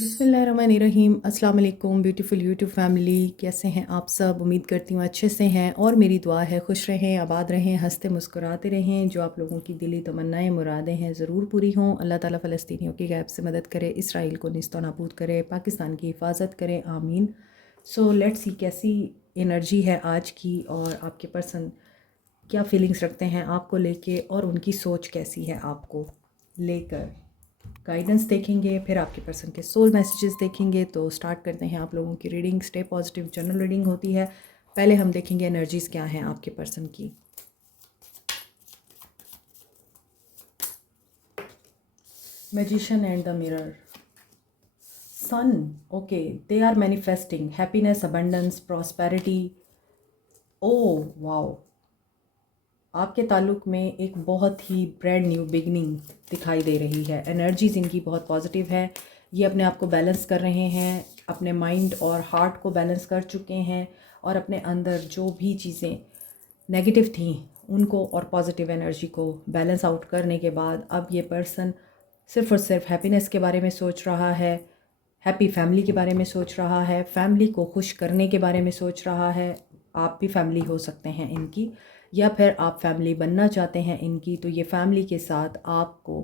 बिस्मिल्लाहिर्रहमानिर्रहीम। अस्सलाम वालेकुम ब्यूटीफुल यूट्यूब फैमिली, कैसे हैं आप सब? उम्मीद करती हूँ अच्छे से हैं और मेरी दुआ है खुश रहें, आबाद रहें, हंसते मुस्कुराते रहें। जो आप लोगों की दिली तमन्नाएं मुरादें हैं ज़रूर पूरी हों। अल्लाह ताला फ़लस्तीनियों की गैब से मदद करे, इसराइल को निस्तो नाबूद करे, पाकिस्तान की हिफाजत करे, आमीन। सो लेट्स सी कैसी एनर्जी है आज की और आपके पर्सन क्या फीलिंग्स रखते हैं आपको लेके और उनकी सोच कैसी है आपको लेकर। गाइडेंस देखेंगे, फिर आपके पर्सन के सोल मैसेजेस देखेंगे। तो स्टार्ट करते हैं आप लोगों की reading. Stay positive general reading होती है। पहले हम देखेंगे एनर्जीज क्या हैं आपके पर्सन की। Magician and the mirror. Sun, okay, they are manifesting happiness, abundance, prosperity. Oh wow, आपके ताल्लुक़ में एक बहुत ही ब्रांड न्यू बिगनिंग दिखाई दे रही है। एनर्जीज़ इनकी बहुत पॉजिटिव है। ये अपने आप को बैलेंस कर रहे हैं, अपने माइंड और हार्ट को बैलेंस कर चुके हैं और अपने अंदर जो भी चीज़ें नेगेटिव थी उनको और पॉजिटिव एनर्जी को बैलेंस आउट करने के बाद अब ये पर्सन सिर्फ़ और सिर्फ हैप्पीनेस के बारे में सोच रहा है, हैप्पी फैमिली के बारे में सोच रहा है, फैमिली को खुश करने के बारे में सोच रहा है। आप भी फैमिली हो सकते हैं इनकी, या फिर आप फैमिली बनना चाहते हैं इनकी। तो ये फैमिली के साथ आपको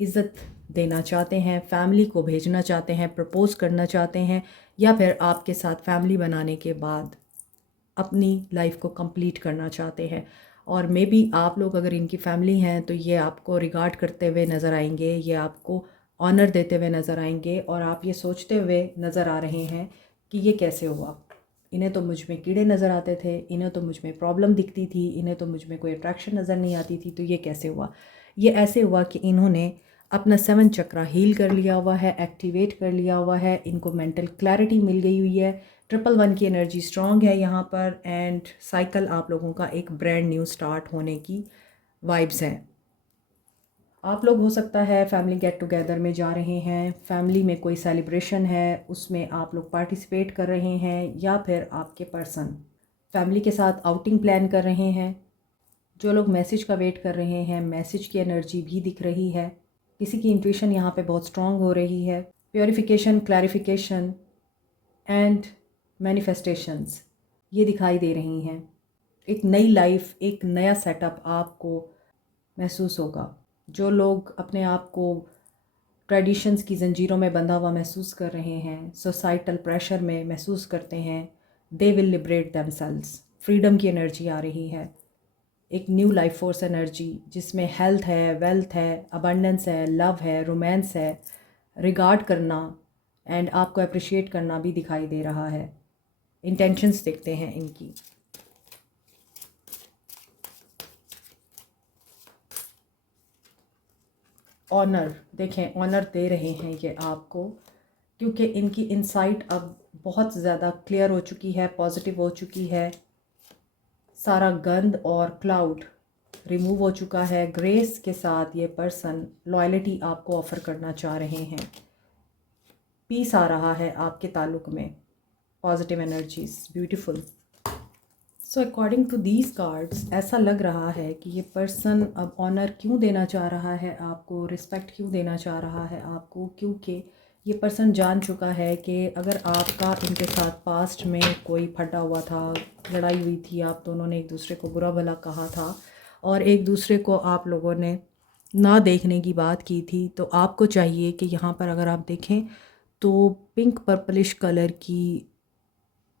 इज़्ज़त देना चाहते हैं, फैमिली को भेजना चाहते हैं, प्रपोज़ करना चाहते हैं, या फिर आपके साथ फैमिली बनाने के बाद अपनी लाइफ को कंप्लीट करना चाहते हैं। और मे बी आप लोग अगर इनकी फैमिली हैं तो ये आपको रिगार्ड करते हुए नज़र आएंगे, ये आपको ऑनर देते हुए नज़र आएंगे और आप ये सोचते हुए नज़र आ रहे हैं कि ये कैसे हुआ। इन्हें तो मुझ में कीड़े नज़र आते थे, इन्हें तो मुझ में प्रॉब्लम दिखती थी, इन्हें तो मुझ में कोई अट्रैक्शन नज़र नहीं आती थी, तो ये कैसे हुआ। ये ऐसे हुआ कि इन्होंने अपना 7 चक्रा हील कर लिया हुआ है, एक्टिवेट कर लिया हुआ है, इनको मेंटल क्लैरिटी मिल गई हुई है। 111 की एनर्जी स्ट्रॉन्ग है यहाँ पर एंड साइकिल आप लोगों का एक ब्रांड न्यू स्टार्ट होने की वाइब्स हैं। आप लोग हो सकता है फैमिली गेट टुगेदर में जा रहे हैं, फैमिली में कोई सेलिब्रेशन है उसमें आप लोग पार्टिसिपेट कर रहे हैं, या फिर आपके पर्सन फैमिली के साथ आउटिंग प्लान कर रहे हैं। जो लोग मैसेज का वेट कर रहे हैं, मैसेज की एनर्जी भी दिख रही है। किसी की इंट्यूशन यहाँ पे बहुत स्ट्रॉन्ग हो रही है। प्योरिफिकेशन, क्लैरिफिकेशन एंड मैनिफेस्टेशंस ये दिखाई दे रही हैं। एक नई लाइफ, एक नया सेटअप आपको महसूस होगा। जो लोग अपने आप को ट्रेडिशंस की ज़ंजीरों में बंधा हुआ महसूस कर रहे हैं, सोसाइटल प्रेशर में महसूस करते हैं, they will liberate themselves. Freedom की एनर्जी आ रही है, एक न्यू लाइफ फोर्स एनर्जी जिसमें हेल्थ है, वेल्थ है, अबंडेंस है, लव है, रोमांस है, रिगार्ड करना एंड आपको अप्रिशिएट करना भी दिखाई दे रहा है। इंटेंशंस देखते हैं इनकी। ऑनर देखें, ऑनर दे रहे हैं ये आपको क्योंकि इनकी इंसाइट अब बहुत ज़्यादा क्लियर हो चुकी है, पॉजिटिव हो चुकी है। सारा गंद और क्लाउड रिमूव हो चुका है। ग्रेस के साथ ये पर्सन लॉयल्टी आपको ऑफ़र करना चाह रहे हैं। पीस आ रहा है आपके ताल्लुक़ में, positive energies, beautiful. So according to these cards ऐसा लग रहा है कि ये पर्सन अब ऑनर क्यों देना चाह रहा है आपको, रिस्पेक्ट क्यों देना चाह रहा है आपको, क्योंकि ये पर्सन जान चुका है कि अगर आपका इनके साथ पास्ट में कोई फटा हुआ था, लड़ाई हुई थी, आप दोनों ने एक दूसरे को बुरा भला कहा था और एक दूसरे को आप लोगों ने ना देखने की बात की थी, तो आपको चाहिए कि यहाँ पर अगर आप देखें तो पिंक पर्पलिश कलर की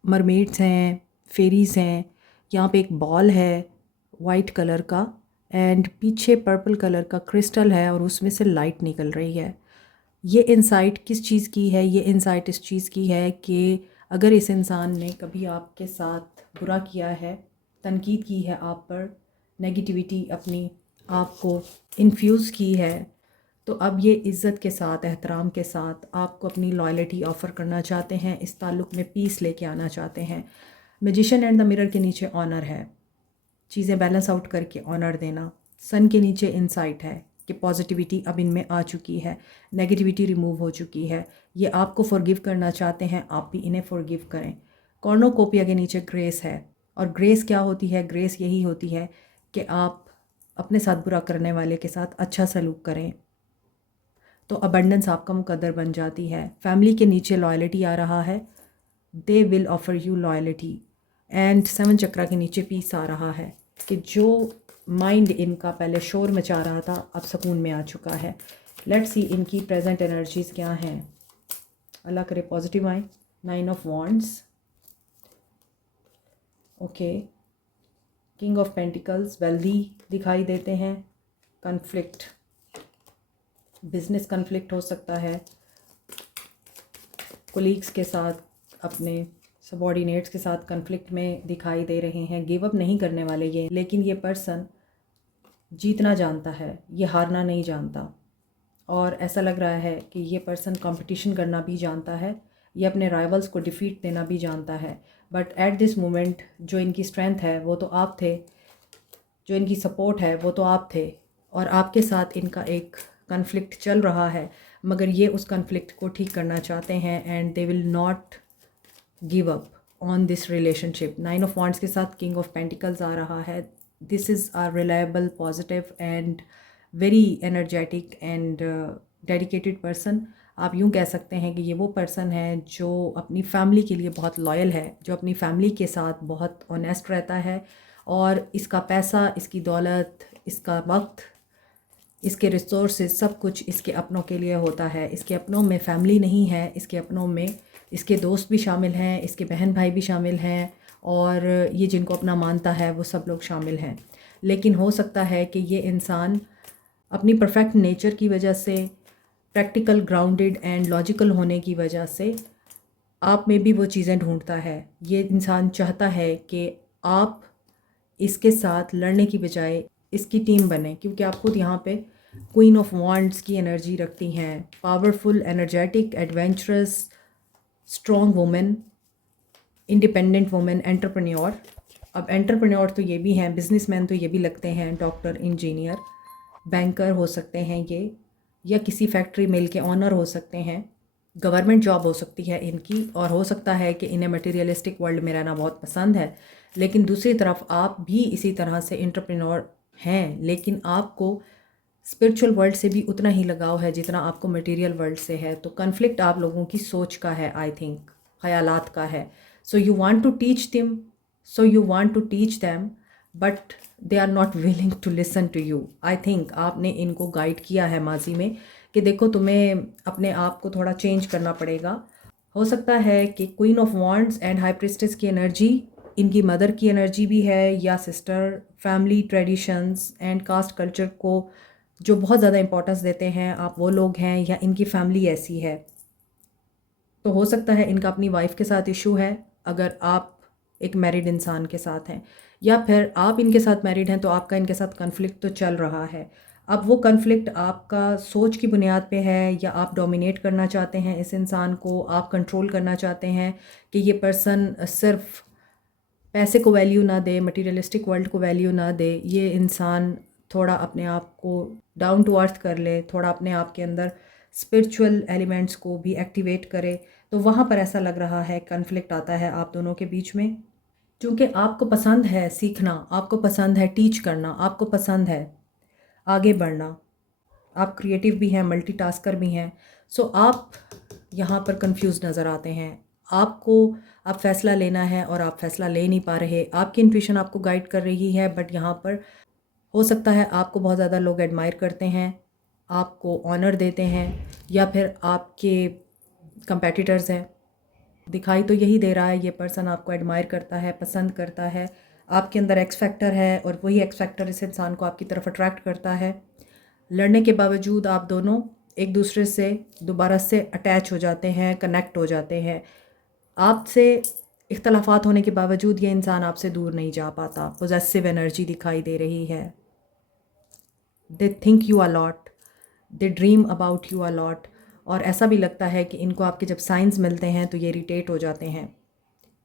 मरमेड्स हैं, फेरीज़ हैं। यहाँ पे एक बॉल है वाइट कलर का एंड पीछे पर्पल कलर का क्रिस्टल है और उसमें से लाइट निकल रही है। ये इंसाइट किस चीज़ की है? ये इंसाइट इस चीज़ की है कि अगर इस इंसान ने कभी आपके साथ बुरा किया है, तनकीद की है आप पर, नेगेटिविटी अपनी आपको इन्फ्यूज़ की है, तो अब ये इज़्ज़त के साथ, एहतराम के साथ आपको अपनी लॉयल्टी ऑफ़र करना चाहते हैं, इस ताल्लुक़ में पीस लेके आना चाहते हैं। मैजिशियन एंड द मिरर के नीचे ऑनर है, चीज़ें बैलेंस आउट करके ऑनर देना। सन के नीचे इंसाइट है कि पॉजिटिविटी अब इनमें आ चुकी है, नेगेटिविटी रिमूव हो चुकी है। ये आपको फॉरगिव करना चाहते हैं, आप भी इन्हें फॉरगिव करें। कॉर्नोकोपिया के नीचे ग्रेस है और ग्रेस क्या होती है? ग्रेस यही होती है कि आप अपने साथ बुरा करने वाले के साथ अच्छा सलूक करें, तो अबंडेंस आपका मुकद्दर बन जाती है। फैमिली के नीचे लॉयल्टी आ रहा है, they will offer you loyalty. And 7 चक्रा के नीचे पीस आ रहा है कि जो माइंड इनका पहले शोर मचा रहा था अब सुकून में आ चुका है। लेट्स सी इनकी प्रेजेंट एनर्जीज़ क्या हैं। अल्लाह करे पॉजिटिव आए। 9 of wands, okay, king of pentacles, wealthy दिखाई देते हैं। कन्फ्लिक्ट, बिजनेस कन्फ्लिक्ट हो सकता है, कोलीग्स के साथ, अपने सबॉर्डिनेट्स के साथ कन्फ्लिक्ट में दिखाई दे रहे हैं। गिव अप नहीं करने वाले ये, लेकिन ये पर्सन जीतना जानता है, ये हारना नहीं जानता। और ऐसा लग रहा है कि ये पर्सन कंपटीशन करना भी जानता है, ये अपने राइवल्स को डिफीट देना भी जानता है। बट एट दिस मोमेंट जो इनकी स्ट्रेंथ है वो तो आप थे, जो इनकी सपोर्ट है वो तो आप थे, और आपके साथ इनका एक कन्फ्लिक्ट चल रहा है, मगर ये उस कन्फ्लिक्ट को ठीक करना चाहते हैं and they will not give up on this relationship. 9 of wands के साथ किंग ऑफ पेंटिकल्स आ रहा है। This is a reliable, positive and very energetic and dedicated person. आप यूँ कह सकते हैं कि ये वो पर्सन है जो अपनी फैमिली के लिए बहुत लॉयल है, जो अपनी फैमिली के साथ बहुत ऑनेस्ट रहता है, और इसका पैसा, इसकी दौलत, इसका वक्त, इसके रिसोर्सेज, सब कुछ इसके अपनों के लिए होता है। इसके अपनों में फैमिली नहीं है, इसके अपनों में इसके दोस्त भी शामिल हैं, इसके बहन भाई भी शामिल हैं, और ये जिनको अपना मानता है वो सब लोग शामिल हैं। लेकिन हो सकता है कि ये इंसान अपनी परफेक्ट नेचर की वजह से, प्रैक्टिकल, ग्राउंडेड एंड लॉजिकल होने की वजह से आप में भी वो चीज़ें ढूंढता है। ये इंसान चाहता है कि आप इसके साथ लड़ने की बजाय इसकी टीम बने, क्योंकि आप खुद यहाँ पे क्वीन ऑफ वॉन्ड्स की एनर्जी रखती हैं। Powerful, energetic, adventurous, strong women, independent women, entrepreneur. अब एंटरप्रेन्योर तो ये भी हैं, बिजनेसमैन तो ये भी लगते हैं, डॉक्टर, इंजीनियर, बैंकर हो सकते हैं ये, या किसी फैक्ट्री मिल के ऑनर हो सकते हैं, गवर्नमेंट जॉब हो सकती है इनकी, और हो सकता है कि इन्हें मटेरियलिस्टिक वर्ल्ड में रहना बहुत पसंद है। लेकिन दूसरी तरफ आप भी इसी तरह से एंटरप्रेन्योर हैं, लेकिन आपको स्पिरिचुअल वर्ल्ड से भी उतना ही लगाव है जितना आपको मटेरियल वर्ल्ड से है। तो कन्फ्लिक्ट आप लोगों की सोच का है, आई थिंक, ख्यालात का है। So you want to teach them, so you want to teach them, but they are not willing to listen to you. I think आपने इनको गाइड किया है माजी में कि देखो तुम्हें अपने आप को थोड़ा चेंज करना पड़ेगा। हो सकता है कि queen of wands and high priestess की एनर्जी इनकी मदर की एनर्जी भी है, या sister, family traditions and caste culture को जो बहुत ज़्यादा इंपॉर्टेंस देते हैं, आप वो लोग हैं, या इनकी फैमिली ऐसी है। तो हो सकता है इनका अपनी वाइफ के साथ इशू है, अगर आप एक मैरिड इंसान के साथ हैं, या फिर आप इनके साथ मैरिड हैं तो आपका इनके साथ कन्फ्लिक्ट तो चल रहा है। अब वो कन्फ्लिक्ट आपका सोच की बुनियाद पे है, या आप डोमिनेट करना चाहते हैं इस इंसान को, आप कंट्रोल करना चाहते हैं कि ये पर्सन सिर्फ पैसे को वैल्यू ना दे, मटेरियलिस्टिक वर्ल्ड को वैल्यू ना दे, ये इंसान थोड़ा अपने आप को डाउन टू अर्थ कर ले, थोड़ा अपने आप के अंदर स्पिरिचुअल एलिमेंट्स को भी एक्टिवेट करे। तो वहाँ पर ऐसा लग रहा है कन्फ्लिक्ट आता है आप दोनों के बीच में, क्योंकि आपको पसंद है सीखना, आपको पसंद है टीच करना, आपको पसंद है आगे बढ़ना, आप क्रिएटिव भी हैं, मल्टीटास्कर भी हैं। सो आप यहाँ पर कंफ्यूज नज़र आते हैं। आपको अब फैसला लेना है और आप फैसला ले नहीं पा रहे। आपकी इंट्यूशन आपको गाइड कर रही है, बट यहाँ पर हो सकता है आपको बहुत ज़्यादा लोग एडमायर करते हैं, आपको ऑनर देते हैं, या फिर आपके कंपेटिटर्स हैं। दिखाई तो यही दे रहा है ये पर्सन आपको एडमायर करता है, पसंद करता है, आपके अंदर एक्स फैक्टर है, और वही एक्स फैक्टर इस इंसान को आपकी तरफ अट्रैक्ट करता है। लड़ने के बावजूद आप दोनों एक दूसरे से दोबारा से अटैच हो जाते हैं, कनेक्ट हो जाते हैं। आपसे इख्तलाफात होने के बावजूद ये इंसान आपसे दूर नहीं जा पाता। पोजेसिव एनर्जी दिखाई दे रही है। They think you a lot, they dream about you a lot, और ऐसा भी लगता है कि इनको आपके जब साइंस मिलते हैं तो ये इरिटेट हो जाते हैं।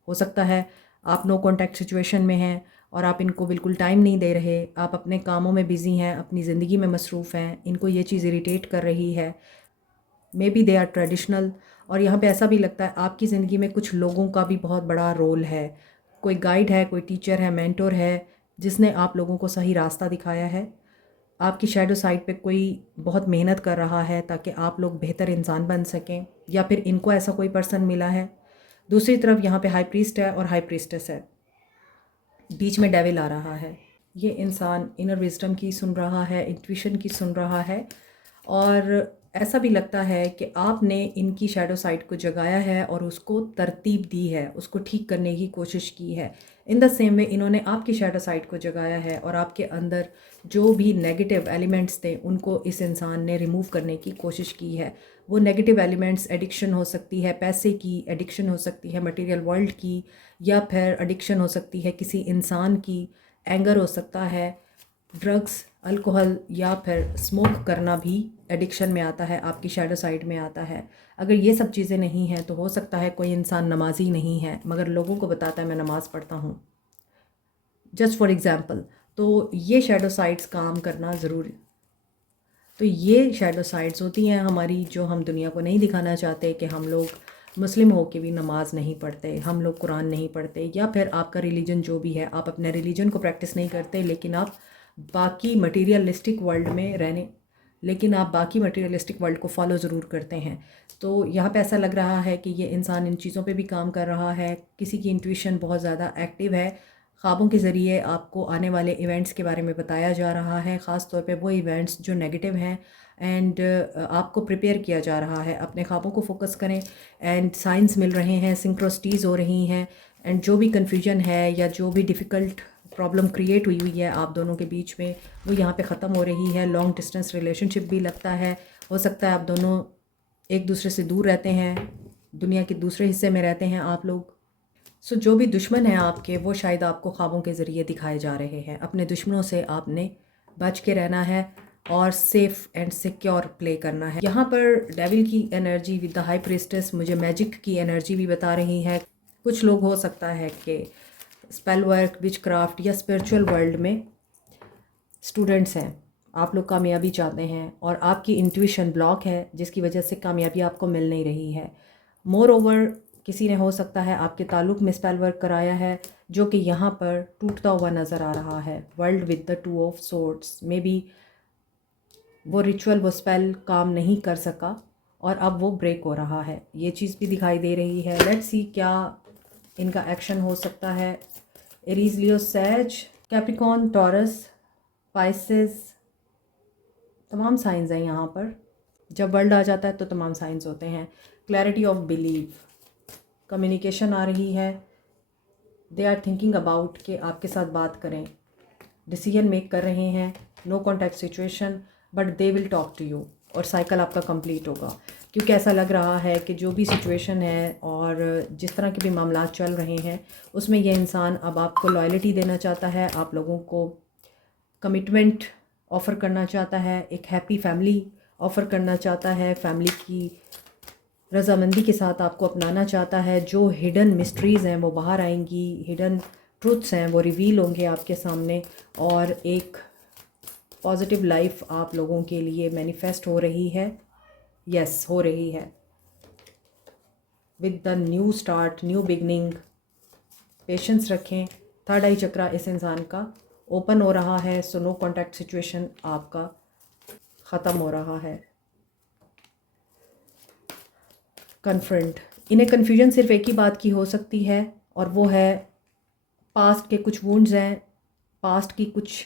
हो सकता है आप नो कॉन्टैक्ट सिचुएशन में हैं और आप इनको बिल्कुल टाइम नहीं दे रहे, आप अपने कामों में बिज़ी हैं, अपनी ज़िंदगी में मसरूफ़ हैं, इनको ये चीज़ इरिटेट कर रही है। Maybe they are traditional, और यहाँ पे ऐसा भी लगता है आपकी ज़िंदगी में कुछ लोगों का भी बहुत बड़ा रोल है। कोई गाइड है, कोई टीचर है, मेंटोर है, जिसने आप लोगों को सही रास्ता दिखाया है। आपकी शैडो साइड पे कोई बहुत मेहनत कर रहा है ताकि आप लोग बेहतर इंसान बन सकें, या फिर इनको ऐसा कोई पर्सन मिला है। दूसरी तरफ यहाँ पे हाई प्रीस्ट है और हाई प्रीस्टेस है, बीच में डेविल आ रहा है। ये इंसान इनर विजडम की सुन रहा है, इंट्यूशन की सुन रहा है, और ऐसा भी लगता है कि आपने इनकी शैडो साइड को जगाया है और उसको तरतीब दी है, उसको ठीक करने की कोशिश की है। इन द सेम वे इन्होंने आपकी शैडो साइड को जगाया है और आपके अंदर जो भी नेगेटिव एलिमेंट्स थे उनको इस इंसान ने रिमूव करने की कोशिश की है। वो नेगेटिव एलिमेंट्स एडिक्शन हो सकती है पैसे की, एडिक्शन हो सकती है मटेरियल वर्ल्ड की, या फिर एडिक्शन हो सकती है किसी इंसान की, एंगर हो सकता है, ड्रग्स, अल्कोहल या फिर स्मोक करना भी एडिक्शन में आता है, आपकी शैडो साइड में आता है। अगर ये सब चीज़ें नहीं हैं तो हो सकता है कोई इंसान नमाजी नहीं है मगर लोगों को बताता है मैं नमाज़ पढ़ता हूँ, जस्ट फॉर एग्ज़ाम्पल। तो ये शैडो साइड्स काम करना ज़रूरी। तो ये शैडो साइड्स होती हैं हमारी, जो हम दुनिया को नहीं दिखाना चाहते कि हम लोग मुस्लिम हो के भी नमाज नहीं पढ़ते, हम लोग कुरान नहीं पढ़ते, या फिर आपका रिलीजन जो भी है आप अपने रिलीजन को प्रैक्टिस नहीं करते, लेकिन आप बाकी मटीरियलिस्टिक वर्ल्ड में रहने लेकिन आप बाकी मटीरियलिस्टिक वर्ल्ड को फॉलो ज़रूर करते हैं। तो यहाँ पे ऐसा लग रहा है कि ये इंसान इन चीज़ों पे भी काम कर रहा है। किसी की इंट्यूशन बहुत ज़्यादा एक्टिव है, ख्वाबों के ज़रिए आपको आने वाले इवेंट्स के बारे में बताया जा रहा है, ख़ास तौर पे वो इवेंट्स जो नेगेटिव हैं, एंड आपको प्रिपेयर किया जा रहा है अपने ख्वाबों को फोकस करें। एंड साइंस मिल रहे हैं, सिंक्रोसिटीज़ हो रही हैं, एंड जो भी कन्फ्यूजन है या जो भी डिफ़िकल्ट प्रॉब्लम क्रिएट हुई है आप दोनों के बीच में वो यहाँ पे ख़त्म हो रही है। लॉन्ग डिस्टेंस रिलेशनशिप भी लगता है, हो सकता है आप दोनों एक दूसरे से दूर रहते हैं, दुनिया के दूसरे हिस्से में रहते हैं आप लोग। सो जो भी दुश्मन हैं आपके वो शायद आपको ख्वाबों के ज़रिए दिखाए जा रहे हैं। अपने दुश्मनों से आपने बच के रहना है और सेफ़ एंड सिक्योर प्ले करना है। यहाँ पर डेविल की energy with the high priestess मुझे मैजिक की एनर्जी भी बता रही है। कुछ लोग हो सकता है कि स्पेल वर्क, विच क्राफ्ट या स्पिरिचुअल वर्ल्ड में स्टूडेंट्स हैं, आप लोग कामयाबी चाहते हैं और आपकी इंट्यूशन ब्लॉक है जिसकी वजह से कामयाबी आपको मिल नहीं रही है। मोर ओवर किसी ने हो सकता है आपके ताल्लुक़ में स्पेल वर्क कराया है जो कि यहाँ पर टूटता हुआ नज़र आ रहा है। World with the two of swords, may be वो रिचुअल, वो स्पेल काम नहीं कर सका और अब वो ब्रेक हो रहा है, ये चीज़ भी दिखाई दे रही है। लेट्स सी क्या इनका एक्शन हो सकता है। एरीज, लियो, सैज, कैप्रिकॉर्न, टॉरस, पाइसेस, तमाम साइंस हैं यहाँ पर। जब वर्ल्ड आ जाता है तो तमाम साइंस होते हैं। क्लैरिटी ऑफ बिलीव, कम्युनिकेशन आ रही है। दे आर थिंकिंग अबाउट कि आपके साथ बात करें, डिसीजन मेक कर रहे हैं। No contact situation but they will talk to you, और साइकिल आपका कंप्लीट होगा, क्योंकि ऐसा लग रहा है कि जो भी सिचुएशन है और जिस तरह के भी मामला चल रहे हैं उसमें यह इंसान अब आपको लॉयल्टी देना चाहता है, आप लोगों को कमिटमेंट ऑफ़र करना चाहता है, एक हैप्पी फैमिली ऑफ़र करना चाहता है, फैमिली की रज़ामंदी के साथ आपको अपनाना चाहता है। जो हिडन मिस्ट्रीज़ हैं वो बाहर आएंगी, हिडन ट्रूथ्स हैं वो रिवील होंगे आपके सामने, और एक पॉजिटिव लाइफ आप लोगों के लिए मैनिफेस्ट हो रही है। यस, हो रही है with the new start, new beginning. Patience रखें। थर्ड आई चक्रा इस इंसान का ओपन हो रहा है, सो नो कॉन्टैक्ट सिचुएशन आपका ख़त्म हो रहा है। कन्फ्रंट, इन्हें कन्फ्यूजन सिर्फ एक ही बात की हो सकती है और वो है पास्ट के कुछ वुंड्स हैं, पास्ट की कुछ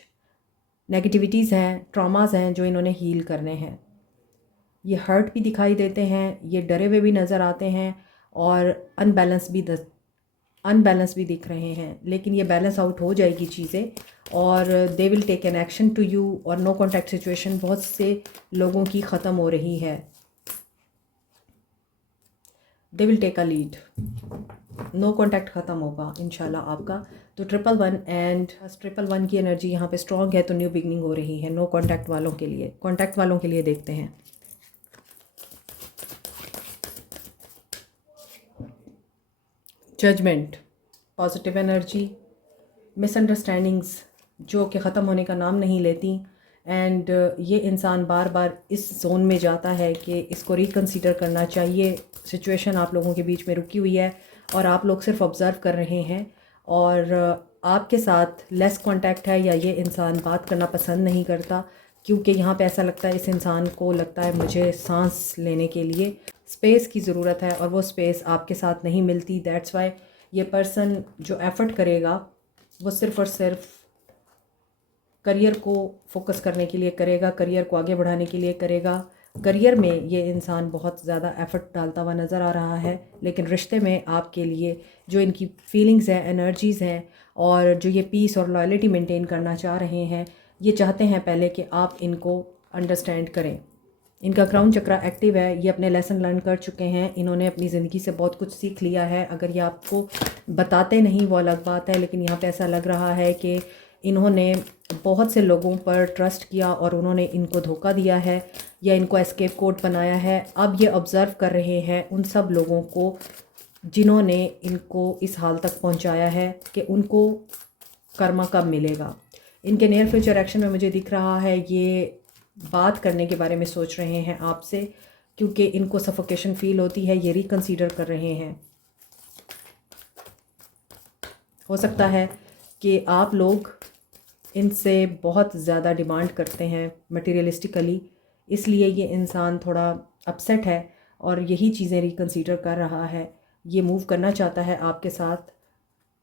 नेगेटिविटीज़ हैं, ट्रॉमास हैं जो इन्होंने हील करने हैं। ये हर्ट भी दिखाई देते हैं, ये डरे हुए भी नज़र आते हैं और अनबैलेंस भी दिख रहे हैं, लेकिन ये बैलेंस आउट हो जाएगी चीज़ें और they will take an action to you. और नो कॉन्टैक्ट सिचुएशन बहुत से लोगों की ख़त्म हो रही है। They will take a lead, no contact ख़त्म होगा इंशाल्लाह आपका। तो 111 एंड 111 की एनर्जी यहाँ पे स्ट्रॉन्ग है, तो न्यू बिगनिंग हो रही है नो कॉन्टैक्ट वालों के लिए। कॉन्टैक्ट वालों के लिए देखते हैं। जजमेंट, पॉजिटिव एनर्जी, मिसअंडरस्टैंडिंग्स जो कि ख़त्म होने का नाम नहीं लेती, एंड ये इंसान बार बार इस जोन में जाता है कि इसको रिकंसीडर करना चाहिए। सिचुएशन आप लोगों के बीच में रुकी हुई है और आप लोग सिर्फ ऑब्ज़र्व कर रहे हैं और आपके साथ लेस कांटेक्ट है या ये इंसान बात करना पसंद नहीं करता। क्योंकि यहाँ पे ऐसा लगता है इस इंसान को लगता है मुझे सांस लेने के लिए स्पेस की ज़रूरत है और वो स्पेस आपके साथ नहीं मिलती। दैट्स वाई ये पर्सन जो एफ़र्ट करेगा वो सिर्फ़ और सिर्फ करियर को फोकस करने के लिए करेगा, करियर को आगे बढ़ाने के लिए करेगा। करियर में ये इंसान बहुत ज़्यादा एफ़र्ट डालता हुआ नज़र आ रहा है, लेकिन रिश्ते में आपके लिए जो इनकी फीलिंग्स हैं, एनर्जीज़ हैं और जो ये पीस और लॉयल्टी मेंटेन करना चाह रहे हैं, ये चाहते हैं पहले कि आप इनको अंडरस्टैंड करें। इनका क्राउन चक्रा एक्टिव है, ये अपने लेसन लर्न कर चुके हैं, इन्होंने अपनी ज़िंदगी से बहुत कुछ सीख लिया है। अगर ये आपको बताते नहीं वो अलग बात है, लेकिन यहाँ पे ऐसा लग रहा है कि इन्होंने बहुत से लोगों पर ट्रस्ट किया और उन्होंने इनको धोखा दिया है या इनको एस्केप कोड बनाया है। अब ये ऑब्ज़र्व कर रहे हैं उन सब लोगों को जिन्होंने इनको इस हाल तक पहुंचाया है कि उनको कर्मा कब मिलेगा। इनके नियर फ्यूचर एक्शन में मुझे दिख रहा है ये बात करने के बारे में सोच रहे हैं आपसे, क्योंकि इनको सफोकेशन फील होती है, ये रिकंसीडर कर रहे हैं। हो सकता है कि आप लोग इनसे बहुत ज़्यादा डिमांड करते हैं मटेरियलिस्टिकली, इसलिए ये इंसान थोड़ा अपसेट है और यही चीज़ें रिकंसीडर कर रहा है। ये मूव करना चाहता है आपके साथ,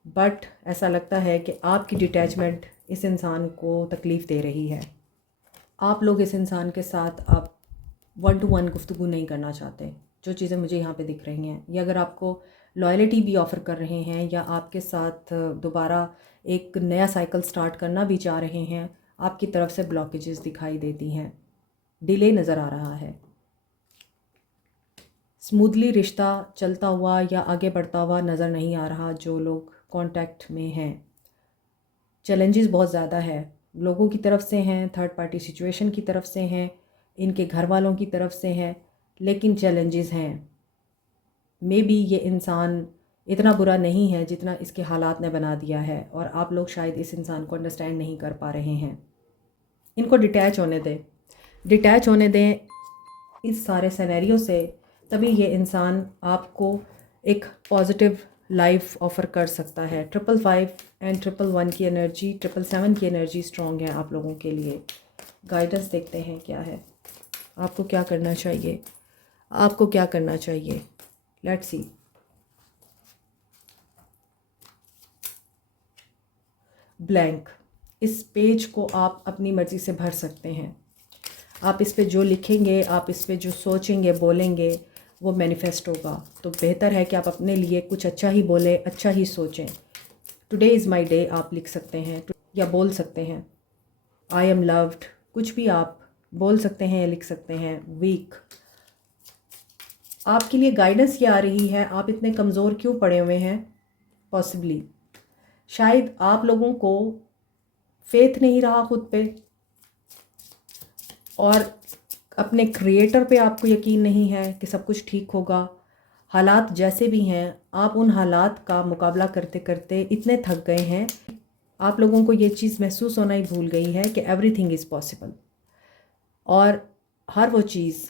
बट ऐसा लगता है कि आपकी डिटैचमेंट इस इंसान को तकलीफ़ दे रही है। आप लोग इस इंसान के साथ अब 1 to 1 गुफ्तगू नहीं करना चाहते, जो चीज़ें मुझे यहाँ पे दिख रही हैं। या अगर आपको लॉयल्टी भी ऑफ़र कर रहे हैं या आपके साथ दोबारा एक नया साइकिल स्टार्ट करना भी चाह रहे हैं, आपकी तरफ से ब्लॉकेजेस दिखाई देती हैं, डिले नज़र आ रहा है। स्मूथली रिश्ता चलता हुआ या आगे बढ़ता हुआ नज़र नहीं आ रहा जो लोग कांटेक्ट में हैं। चैलेंजेस बहुत ज़्यादा है, लोगों की तरफ से हैं, थर्ड पार्टी सिचुएशन की तरफ से हैं, इनके घर वालों की तरफ से हैं, लेकिन चैलेंजेस हैं। मे बी ये इंसान इतना बुरा नहीं है जितना इसके हालात ने बना दिया है और आप लोग शायद इस इंसान को अंडरस्टैंड नहीं कर पा रहे हैं। इनको डिटैच होने दें, डिटैच होने दें इस सारे सिनेरियो से, तभी ये इंसान आपको एक पॉजिटिव लाइफ ऑफ़र कर सकता है। 555 एंड 111 की एनर्जी, 777 की एनर्जी स्ट्रॉन्ग है आप लोगों के लिए। गाइडेंस देखते हैं क्या है, आपको क्या करना चाहिए, आपको क्या करना चाहिए। Let's see. ब्लैंक, इस पेज को आप अपनी मर्ज़ी से भर सकते हैं। आप इस पे जो लिखेंगे, आप इस पे जो सोचेंगे, बोलेंगे, वो मैनिफेस्ट होगा। तो बेहतर है कि आप अपने लिए कुछ अच्छा ही बोलें, अच्छा ही सोचें। टुडे इज़ माई डे आप लिख सकते हैं या बोल सकते हैं। आई एम लव्ड, कुछ भी आप बोल सकते हैं या लिख सकते हैं। वीक, आपके लिए गाइडेंस ये आ रही है, आप इतने कमज़ोर क्यों पड़े हुए हैं। पॉसिबली शायद आप लोगों को फेथ नहीं रहा खुद पे और अपने क्रिएटर पे आपको यकीन नहीं है कि सब कुछ ठीक होगा। हालात जैसे भी हैं, आप उन हालात का मुकाबला करते करते इतने थक गए हैं, आप लोगों को ये चीज़ महसूस होना ही भूल गई है कि एवरीथिंग इज़ पॉसिबल। और हर वो चीज़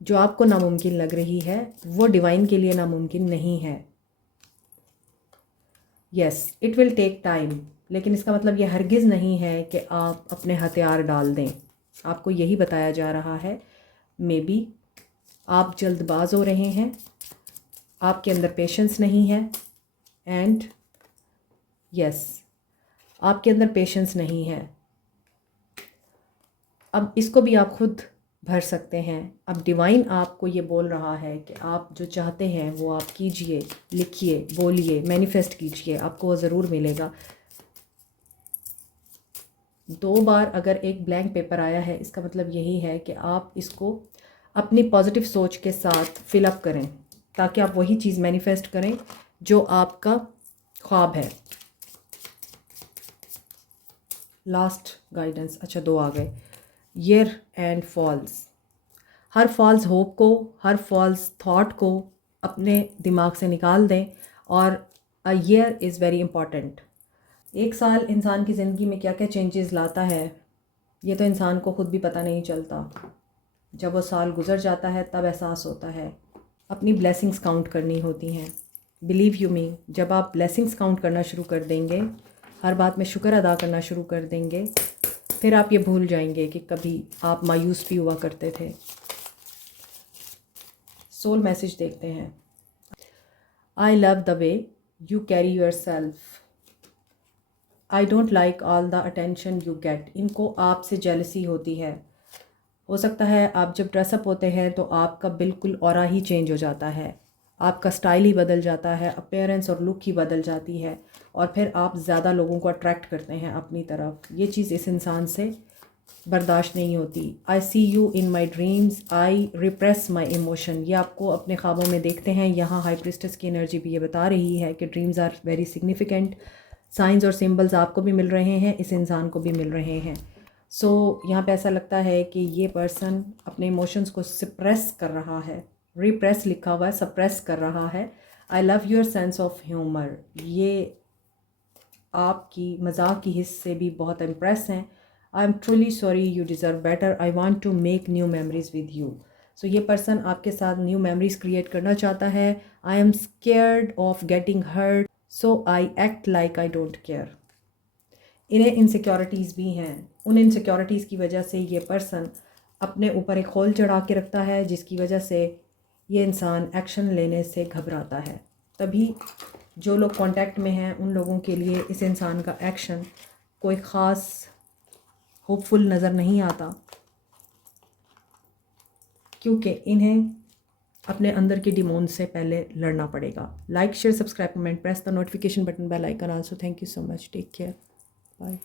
जो आपको नामुमकिन लग रही है वो डिवाइन के लिए नामुमकिन नहीं है। Yes, it will take time, लेकिन इसका मतलब ये हरगिज़ नहीं है कि आप अपने हथियार डाल दें। आपको यही बताया जा रहा है। मे बी आप जल्दबाज हो रहे हैं, आपके अंदर पेशेंस नहीं है। एंड यस, आपके अंदर पेशेंस नहीं है। अब इसको भी आप खुद भर सकते हैं। अब डिवाइन आपको ये बोल रहा है कि आप जो चाहते हैं वो आप कीजिए, लिखिए, बोलिए, मैनिफेस्ट कीजिए, आपको वो ज़रूर मिलेगा। 2 बार अगर एक ब्लैंक पेपर आया है, इसका मतलब यही है कि आप इसको अपनी पॉजिटिव सोच के साथ फिलअप करें, ताकि आप वही चीज़ मैनिफेस्ट करें जो आपका ख्वाब है। लास्ट गाइडेंस, अच्छा 2 आ गए। ईयर एंड फॉल्स, हर फॉल्स होप को, हर फॉल्स थॉट को अपने दिमाग से निकाल दें। और a year is very important. एक साल इंसान की ज़िंदगी में क्या क्या चेंजेस लाता है ये तो इंसान को खुद भी पता नहीं चलता। जब वो साल गुजर जाता है तब एहसास होता है। अपनी ब्लेसिंग्स काउंट करनी होती हैं। बिलीव यू मी, जब आप ब्लेसिंग्स काउंट करना शुरू कर देंगे, हर बात में शुक्र अदा करना शुरू कर देंगे, फिर आप ये भूल जाएंगे कि कभी आप मायूस भी हुआ करते थे। सोल मैसेज देखते हैं। I love the way you carry your self. I don't like all the attention you get. इनको आपसे जेलसी होती है। हो सकता है आप जब ड्रेसअप होते हैं तो आपका बिल्कुल ऑरा ही चेंज हो जाता है, आपका स्टाइल ही बदल जाता है, अपीयरेंस और लुक ही बदल जाती है, और फिर आप ज़्यादा लोगों को अट्रैक्ट करते हैं अपनी तरफ। ये चीज़ इस इंसान से बर्दाश्त नहीं होती। I see you in my dreams, I repress my emotion. ये आपको अपने ख्वाबों में देखते हैं। यहाँ हाई प्रिस्टेस की एनर्जी भी ये बता रही है कि dreams are very significant. Signs और सिंबल्स आपको भी मिल रहे हैं, इस इंसान को भी मिल रहे हैं। सो यहाँ पे ऐसा लगता है कि ये पर्सन अपने इमोशंस को सप्रेस कर रहा है। रिप्रेस लिखा हुआ है, सप्रेस कर रहा है। I love your sense of humour. ये आपकी मजाक की हिस्स से भी बहुत इम्प्रेस हैं। I am truly sorry, you deserve better, I want to make new memories with you. So ये पर्सन आपके साथ न्यू मेमोरीज क्रिएट करना चाहता है। I am scared of getting hurt, so I act like I don't care. इन्हें insecurities भी हैं। उन इनसिक्योरिटीज़ की वजह से ये पर्सन अपने ऊपर एक खोल चढ़ा के रखता है, जिसकी वजह से ये इंसान एक्शन लेने से घबराता है। तभी जो लोग कांटेक्ट में हैं उन लोगों के लिए इस इंसान का एक्शन कोई ख़ास होपफुल नज़र नहीं आता, क्योंकि इन्हें अपने अंदर की डिमोन्स से पहले लड़ना पड़ेगा। Like share subscribe comment, press the notification button, bell icon also. Thank you so much, take care, bye.